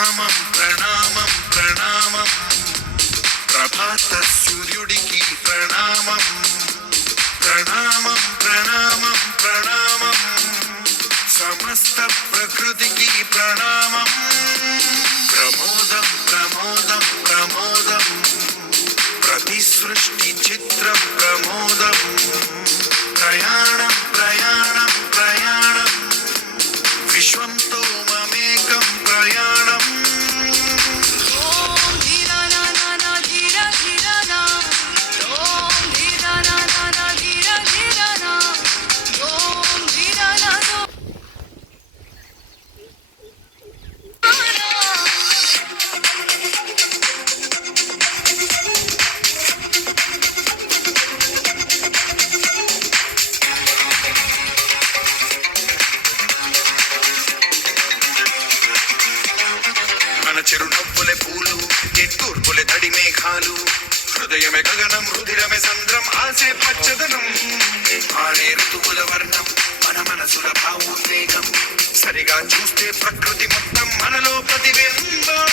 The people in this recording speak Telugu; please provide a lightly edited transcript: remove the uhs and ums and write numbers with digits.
ప్రణామం ప్రణామం ప్రణామం ప్రభాత సూర్యుడికి ప్రణామం ప్రణామం ప్రణామం ప్రణామం సమస్త ప్రకృతికి ప్రణామం ప్రమోదం ప్రమోదం ప్రమోదం ప్రతి సృష్టి చిత్రం ప్రమోదం ప్రయాణం ప్రయాణం ప్రయాణం విశ్వంతో మమేకం ప్రయాణం చిరునవ్వులే పూలు నిట్టూర్పులే తడి మేఘాలు హృదయమే గగనం రుధిరమే సంద్రం ఆసే పచ్చదనం ఆడే ఋతువుల వర్ణం మన మనసుల భావోద్వేగం సరిగా చూస్తే ప్రకృతి మొత్తం మనలో ప్రతిబింబం